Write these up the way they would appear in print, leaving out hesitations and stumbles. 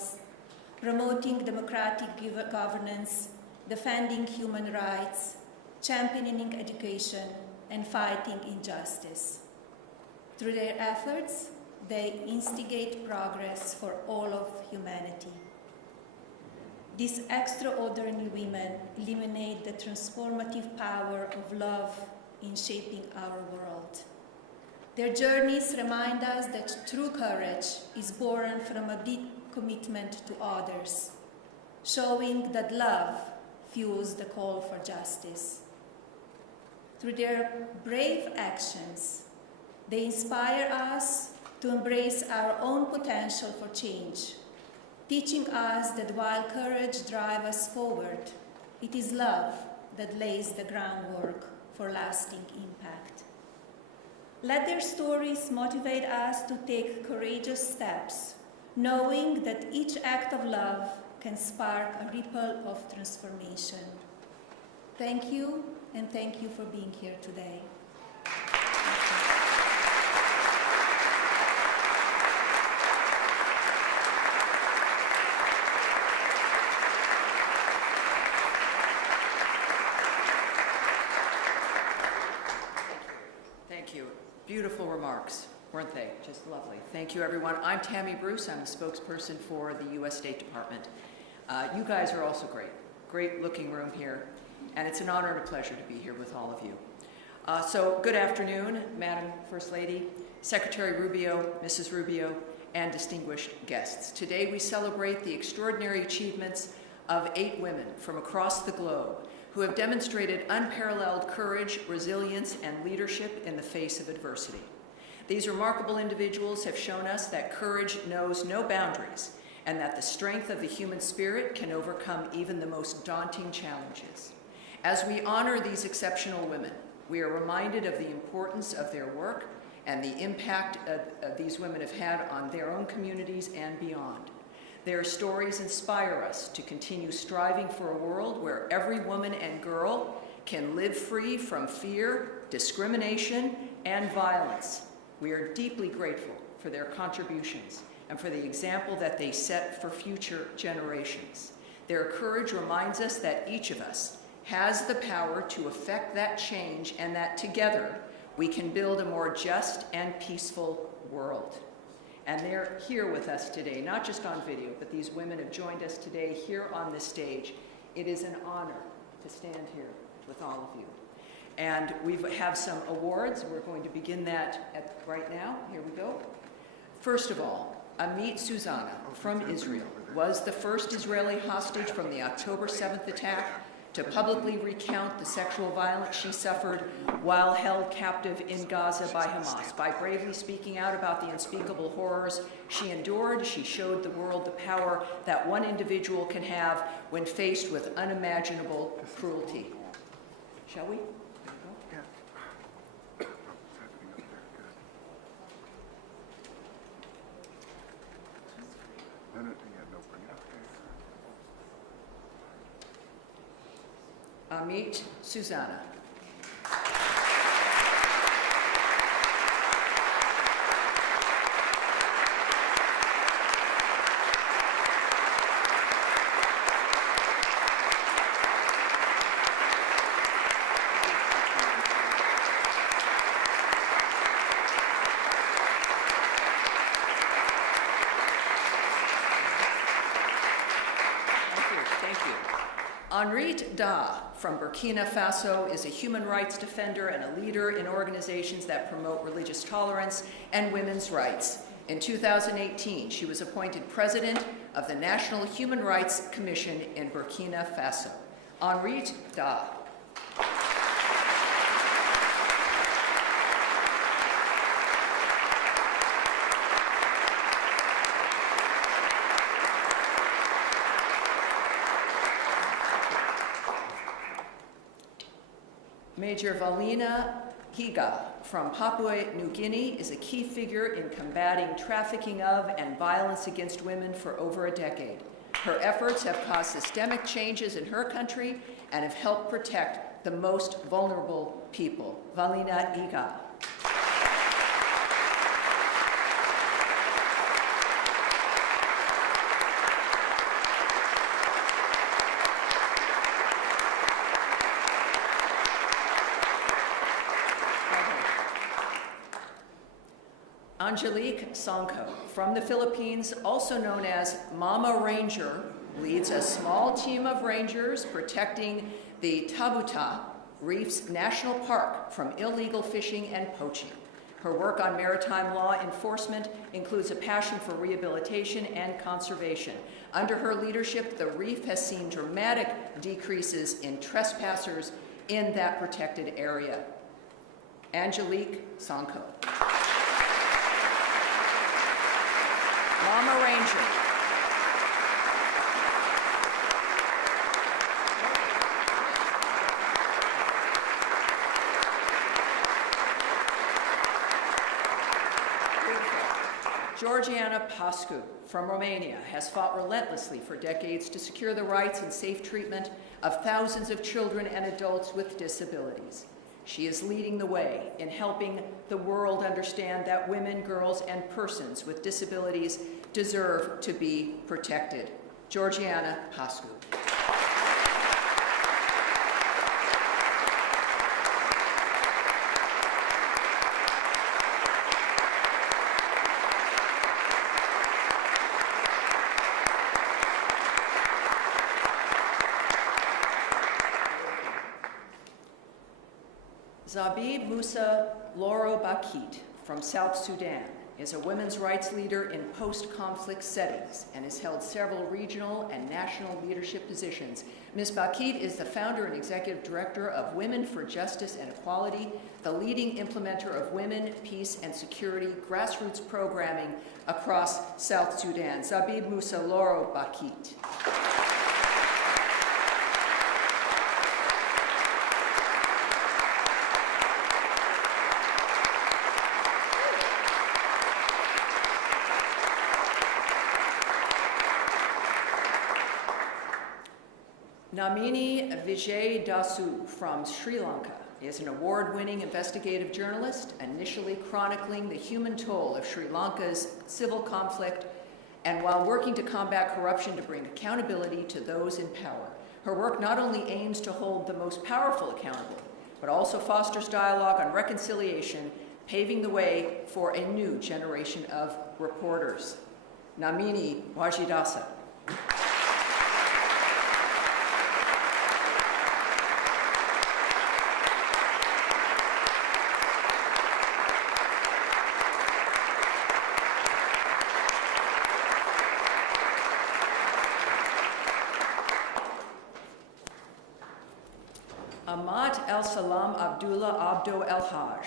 principles, promoting democratic governance, defending human rights, championing education, and fighting injustice. Through their efforts, they instigate progress for all of humanity. These extraordinary women illuminate the transformative power of love in shaping our world. Their journeys remind us that true courage is born from a deep commitment to others, showing that love fuels the call for justice. Through their brave actions, they inspire us to embrace our own potential for change, teaching us that while courage drives us forward, it is love that lays the groundwork for lasting impact. Let their stories motivate us to take courageous steps, knowing that each act of love can spark a ripple of transformation. Thank you, and thank you for being here today. Thank you. Beautiful remarks, weren't they? Just lovely. Thank you, everyone. I'm Tammy Bruce. I'm the spokesperson for the U.S. State Department. You guys are also great. Great looking room here. And it's an honor and a pleasure to be here with all of you. So good afternoon, Madam First Lady, Secretary Rubio, Mrs. Rubio, and distinguished guests. Today we celebrate the extraordinary achievements of 8 women from across the globe who have demonstrated unparalleled courage, resilience, and leadership in the face of adversity. These remarkable individuals have shown us that courage knows no boundaries and that the strength of the human spirit can overcome even the most daunting challenges. As we honor these exceptional women, we are reminded of the importance of their work and the impact these women have had on their own communities and beyond. Their stories inspire us to continue striving for a world where every woman and girl can live free from fear, discrimination, and violence. We are deeply grateful for their contributions and for the example that they set for future generations. Their courage reminds us that each of us has the power to effect that change and that together we can build a more just and peaceful world. And they're here with us today, not just on video, but these women have joined us today here on this stage. It is an honor to stand here with all of you. And we have some awards. We're going to begin that right now. Here we go. First of all, Amit Susanna from Israel was the first Israeli hostage from the October 7th attack to publicly recount the sexual violence she suffered while held captive in Gaza by Hamas. By bravely speaking out about the unspeakable horrors she endured, she showed the world the power that one individual can have when faced with unimaginable cruelty. Shall we? Amit Susanna. Henriette Da from Burkina Faso is a human rights defender and a leader in organizations that promote religious tolerance and women's rights. In 2018, she was appointed president of the National Human Rights Commission in Burkina Faso. Henriette Da. Major Valina Higa from Papua New Guinea is a key figure in combating trafficking of and violence against women for over a decade. Her efforts have caused systemic changes in her country and have helped protect the most vulnerable people. Valina Higa. Angelique Sangco from the Philippines, also known as Mama Ranger, leads a small team of rangers protecting the Tabuta Reefs National Park from illegal fishing and poaching. Her work on maritime law enforcement includes a passion for rehabilitation and conservation. Under her leadership, the reef has seen dramatic decreases in trespassers in that protected area. Angelique Sangco. Mama Ranger. Georgiana Pascu from Romania has fought relentlessly for decades to secure the rights and safe treatment of thousands of children and adults with disabilities. She is leading the way in helping the world understand that women, girls, and persons with disabilities deserve to be protected. Georgiana Pascu. Zabib Musa Loro Bakit from South Sudan is a women's rights leader in post-conflict settings and has held several regional and national leadership positions. Ms. Bakit is the founder and executive director of Women for Justice and Equality, the leading implementer of women, peace, and security grassroots programming across South Sudan. Zabib Musa Loro Bakit. Namini Vijay Dasu from Sri Lanka is an award-winning investigative journalist, initially chronicling the human toll of Sri Lanka's civil conflict, and while working to combat corruption to bring accountability to those in power. Her work not only aims to hold the most powerful accountable, but also fosters dialogue on reconciliation, paving the way for a new generation of reporters. Namini Wajidasa. Ahmad El-Salam Abdullah Abdo El-Haj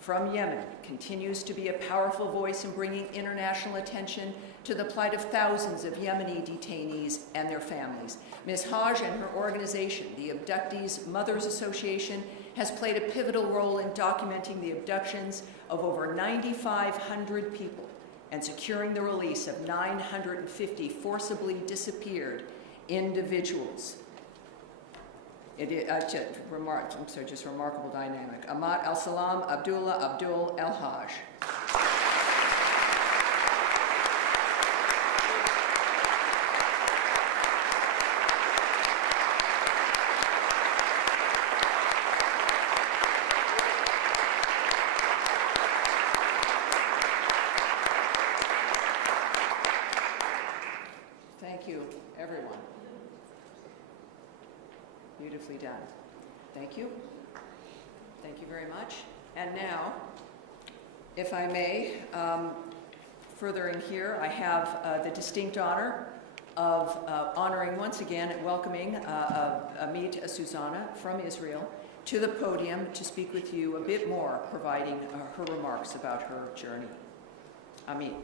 from Yemen continues to be a powerful voice in bringing international attention to the plight of thousands of Yemeni detainees and their families. Ms. Haj and her organization, the Abductees Mothers Association, has played a pivotal role in documenting the abductions of over 9,500 people and securing the release of 950 forcibly disappeared individuals. It is just remarkable dynamic. Ahmad El-Salam Abdullah Abdul El-Haj. Thank you, everyone. Beautifully done. Thank you. Thank you very much. And now, if I may, further in here, I have the distinct honor of honoring once again and welcoming Amit Susanna from Israel to the podium to speak with you a bit more, providing her remarks about her journey. Amit.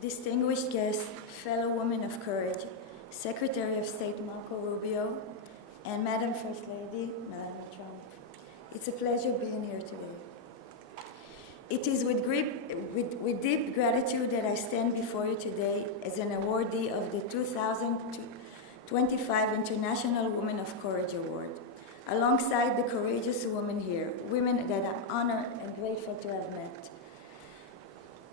Distinguished guests, fellow women of courage, Secretary of State Marco Rubio, and Madam First Lady, Melania Trump. It's a pleasure being here today. It is with deep gratitude that I stand before you today as an awardee of the 2025 International Women of Courage Award, alongside the courageous women here, women that I'm honored and grateful to have met.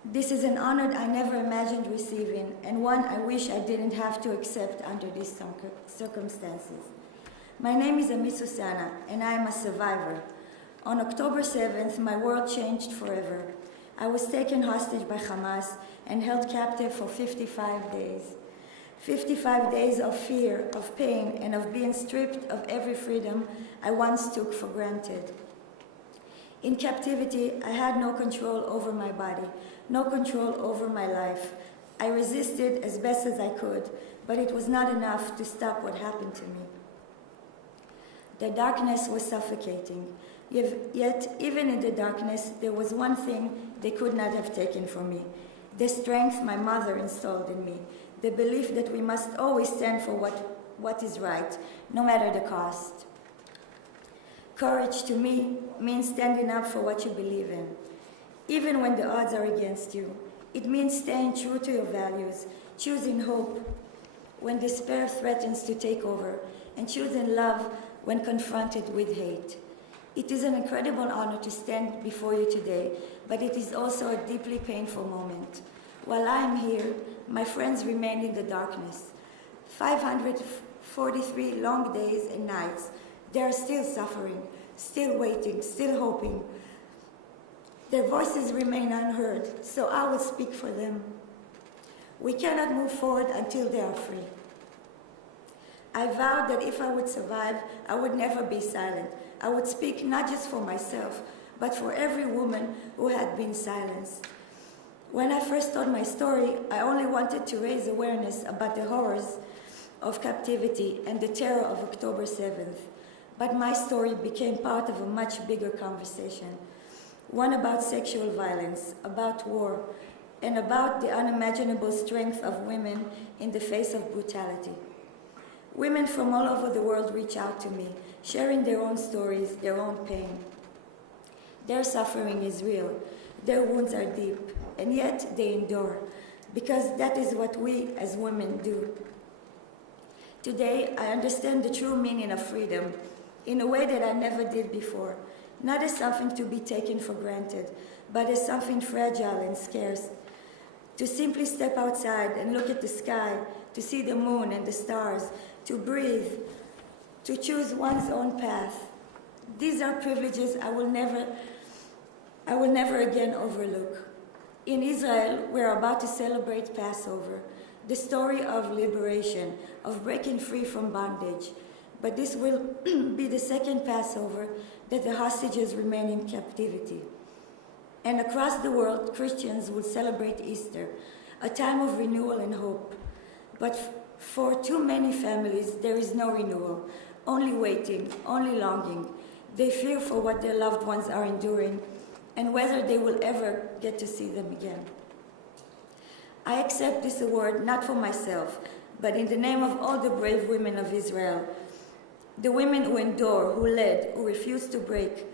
This is an honor I never imagined receiving, and one I wish I didn't have to accept under these circumstances. My name is Amit Susana, and I am a survivor. On October 7th, my world changed forever. I was taken hostage by Hamas and held captive for 55 days. 55 days of fear, of pain, and of being stripped of every freedom I once took for granted. In captivity, I had no control over my body, no control over my life. I resisted as best as I could, but it was not enough to stop what happened to me. The darkness was suffocating. Yet, even in the darkness, there was one thing they could not have taken from me: the strength my mother installed in me, the belief that we must always stand for what is right, no matter the cost. Courage to me means standing up for what you believe in, even when the odds are against you. It means staying true to your values, choosing hope when despair threatens to take over, and choosing love when confronted with hate. It is an incredible honor to stand before you today, but it is also a deeply painful moment. While I am here, my friends remain in the darkness. 543 long days and nights. They are still suffering, still waiting, still hoping. Their voices remain unheard, so I will speak for them. We cannot move forward until they are free. I vowed that if I would survive, I would never be silent. I would speak not just for myself, but for every woman who had been silenced. When I first told my story, I only wanted to raise awareness about the horrors of captivity and the terror of October 7th. But my story became part of a much bigger conversation, one about sexual violence, about war, and about the unimaginable strength of women in the face of brutality. Women from all over the world reach out to me, sharing their own stories, their own pain. Their suffering is real, their wounds are deep, and yet they endure, because that is what we as women do. Today, I understand the true meaning of freedom in a way that I never did before, not as something to be taken for granted, but as something fragile and scarce. To simply step outside and look at the sky, to see the moon and the stars, to breathe, to choose one's own path. These are privileges I will never again overlook. In Israel, we're about to celebrate Passover, the story of liberation, of breaking free from bondage. But this will be the second Passover that the hostages remain in captivity. And across the world, Christians will celebrate Easter, a time of renewal and hope. But for too many families, there is no renewal, only waiting, only longing. They fear for what their loved ones are enduring and whether they will ever get to see them again. I accept this award not for myself, but in the name of all the brave women of Israel, the women who endure, who led, who refuse to break.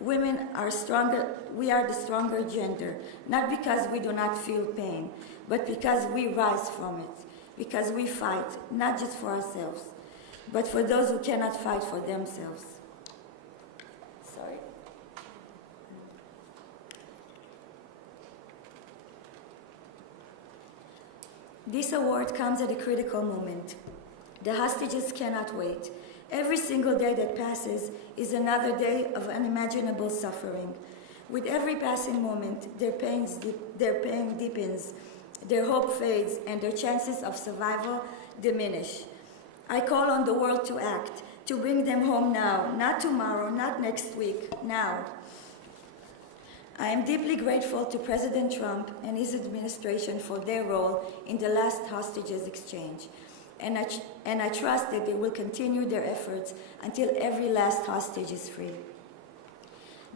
Women are stronger, we are the stronger gender, not because we do not feel pain, but because we rise from it, because we fight, not just for ourselves, but for those who cannot fight for themselves. Sorry. This award comes at a critical moment. The hostages cannot wait. Every single day that passes is another day of unimaginable suffering. With every passing moment, their pain deepens, their hope fades, and their chances of survival diminish. I call on the world to act, to bring them home now, not tomorrow, not next week, now. I am deeply grateful to President Trump and his administration for their role in the last hostages exchange. And I trust that they will continue their efforts until every last hostage is free.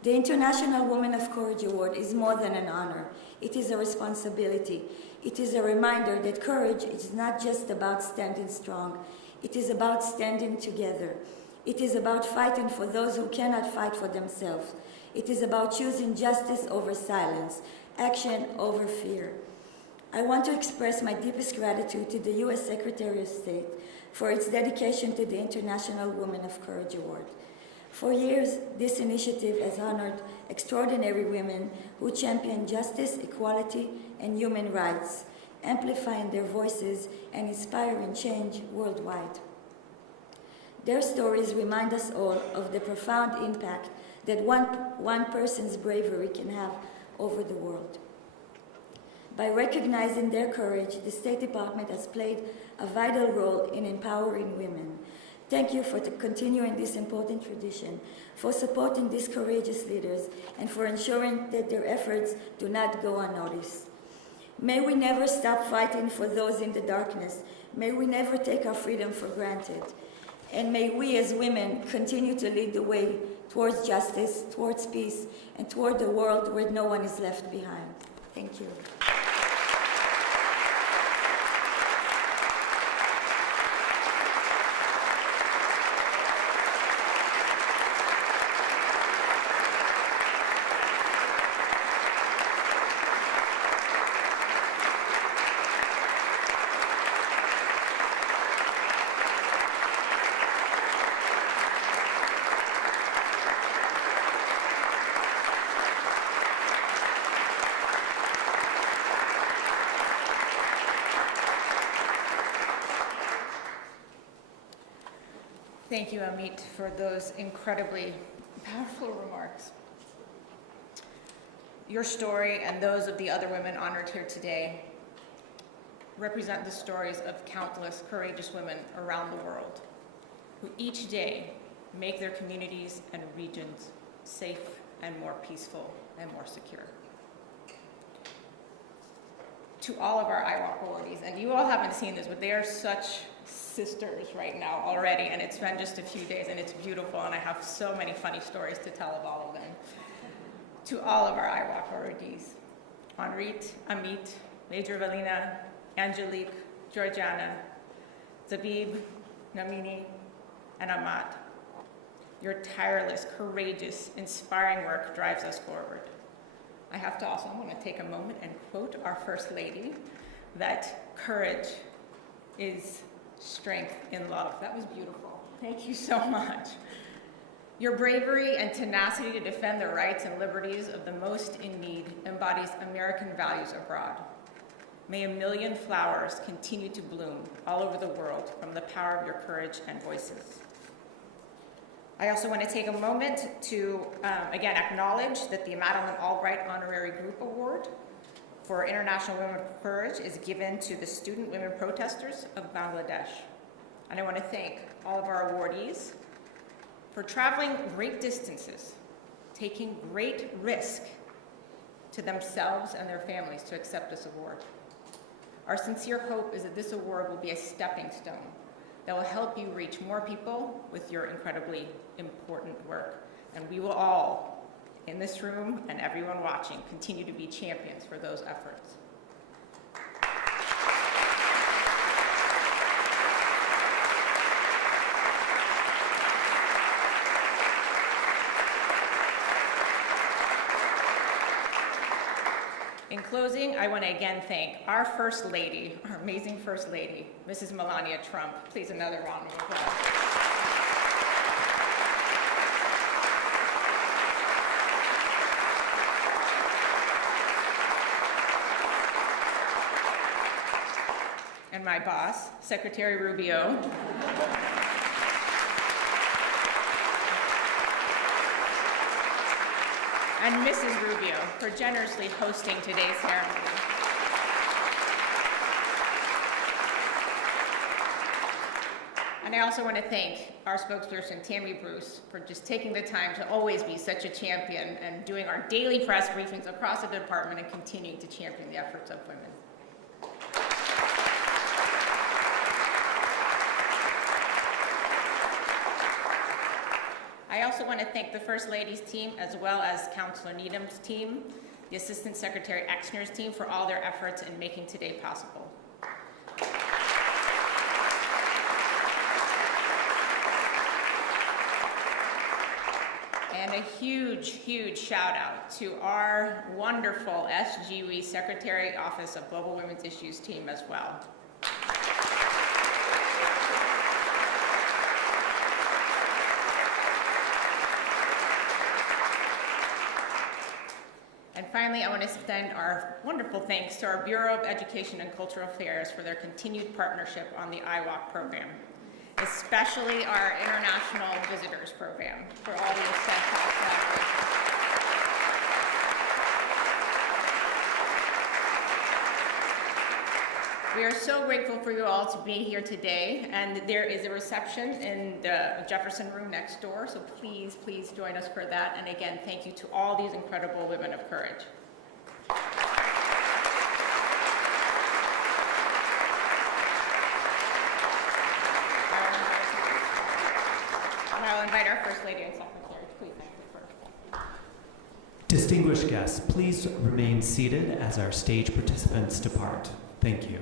The International Woman of Courage Award is more than an honor. It is a responsibility. It is a reminder that courage is not just about standing strong. It is about standing together. It is about fighting for those who cannot fight for themselves. It is about choosing justice over silence, action over fear. I want to express my deepest gratitude to the U.S. Secretary of State for its dedication to the International Woman of Courage Award. For years, this initiative has honored extraordinary women who champion justice, equality, and human rights, amplifying their voices and inspiring change worldwide. Their stories remind us all of the profound impact that one person's bravery can have over the world. By recognizing their courage, the State Department has played a vital role in empowering women. Thank you for continuing this important tradition, for supporting these courageous leaders, and for ensuring that their efforts do not go unnoticed. May we never stop fighting for those in the darkness. May we never take our freedom for granted. And may we as women continue to lead the way towards justice, towards peace, and toward a world where no one is left behind. Thank you. Thank you, Amit, for those incredibly powerful remarks. Your story and those of the other women honored here today represent the stories of countless courageous women around the world who each day make their communities and regions safe and more peaceful and more secure. To all of our IWOC awardees, and you all haven't seen this, but they are such sisters right now already, and it's been just a few days, and it's beautiful, and I have so many funny stories to tell of all of them. To all of our IWOC awardees, Henrit, Amit, Major Valina, Angelique, Georgiana, Zabib, Namini, and Ahmad. Your tireless, courageous, inspiring work drives us forward. I want to take a moment and quote our First Lady, that courage is strength in love. That was beautiful. Thank you so much. Your bravery and tenacity to defend the rights and liberties of the most in need embodies American values abroad. May a million flowers continue to bloom all over the world from the power of your courage and voices. I also want to take a moment to, again, acknowledge that the Madeleine Albright Honorary Group Award for International Women of Courage is given to the student women protesters of Bangladesh. And I want to thank all of our awardees for traveling great distances, taking great risk to themselves and their families to accept this award. Our sincere hope is that this award will be a stepping stone that will help you reach more people with your incredibly important work. And we will all, in this room and everyone watching, continue to be champions for those efforts. In closing, I want to again thank our First Lady, our amazing First Lady, Mrs. Melania Trump. Please, another round of applause. And my boss, Secretary Rubio. And Mrs. Rubio for generously hosting today's ceremony. And I also want to thank our spokesperson, Tammy Bruce, for just taking the time to always be such a champion and doing our daily press briefings across the department and continuing to champion the efforts of women. I also want to thank the First Lady's team, as well as Councilor Needham's team, the Assistant Secretary Exner's team, for all their efforts in making today possible. And a huge, huge shout out to our wonderful SGWE Secretary Office of Global Women's Issues team as well. finally, I want to extend our wonderful thanks to our Bureau of Education and Cultural Affairs for their continued partnership on the IWalk program, especially our International Visitors Program for all the steadfast collaboration. We are so grateful for you all to be here today, and there is a reception in the Jefferson room next door, so please, please join us for that. And again, thank you to all these incredible women of courage. I'll invite our First Lady and Secretary to please enter first. Distinguished guests, please remain seated as our stage participants depart. Thank you.